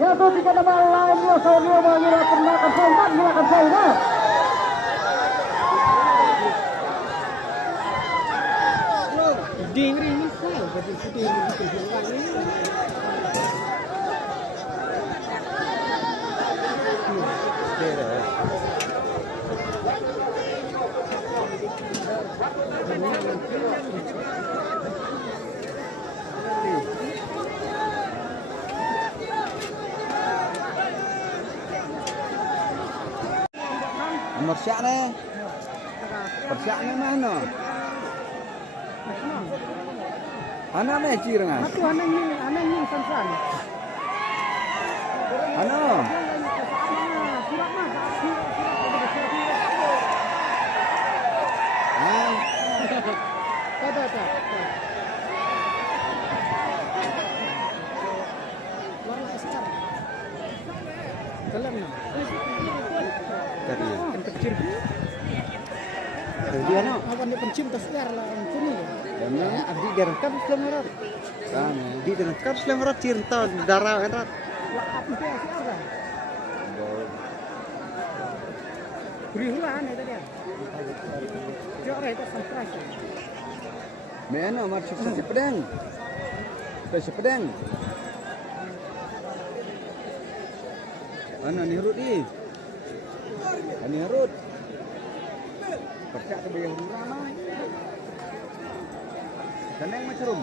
Ya tu tiga nama lainnya Sonio mengilakan makan sontak mengilakan sontak. Ding ring misal jadi sedih Nomor siapa? Persiapnya mana? Anak ni cirangan. Aku anak ni sansan. Anak. Ah. Ada. Kalam na. Tadi. Kan kecil. Dia no. Awan dia pencinta segar lah sini. Dana Abdi direkam selamarat. kan di dalam kan selamarat cinta darah erat. Apa dia siapa? Berihulan itu dia. Jore itu surprise. Mana macam si pedang. Si pedang. Ana ni Rut ni. Ani Rut. Percak tu bayang ramai. Senang macam rum.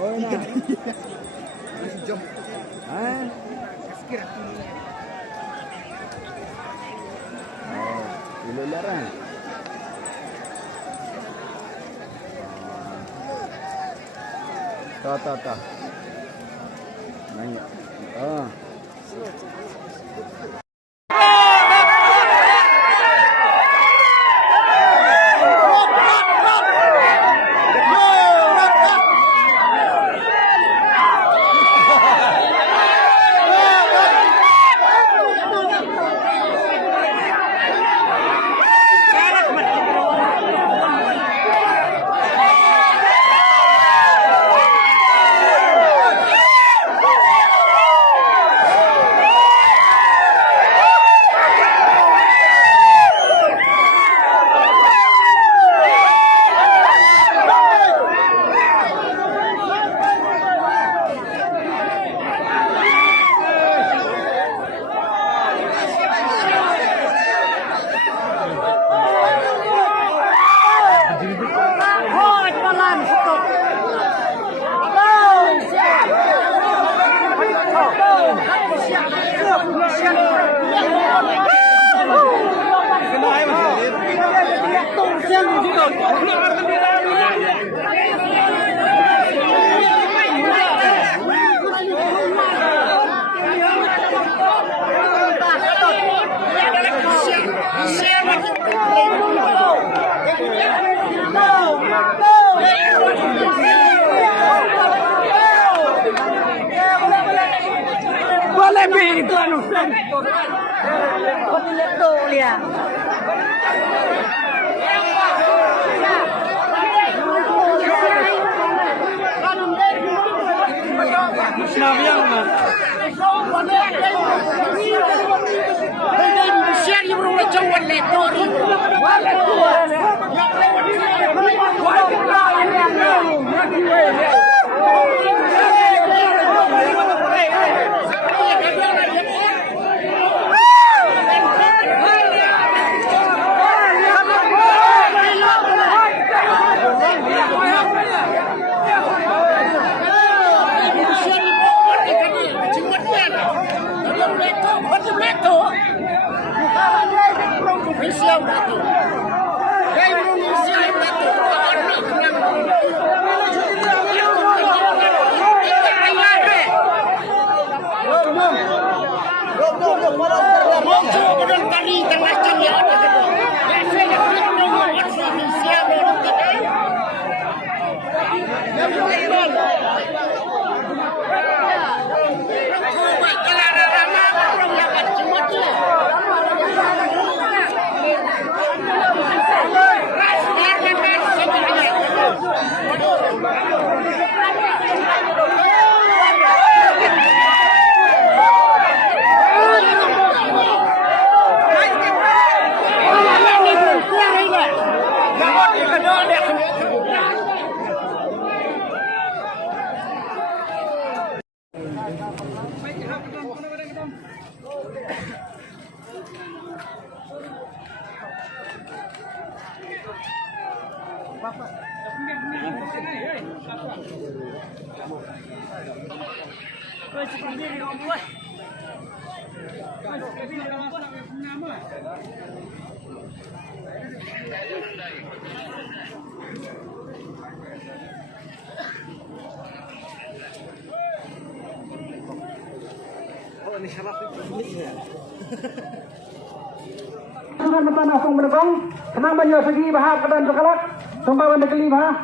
Oh, nah. Masih jom. Ah. Sekira. Oh, ini larang. Ta. Nanya. Ah. Boleh begitu anu. Kau lihat tu dia. Nabiang mah. Siapa yang berulang jauh letor? Oh, ini salah ya. Sungai Mentana Song Menegong, Kenang Banyu Segi Bahak Kedan Sekalak, Sumbawan Negeri Bahak.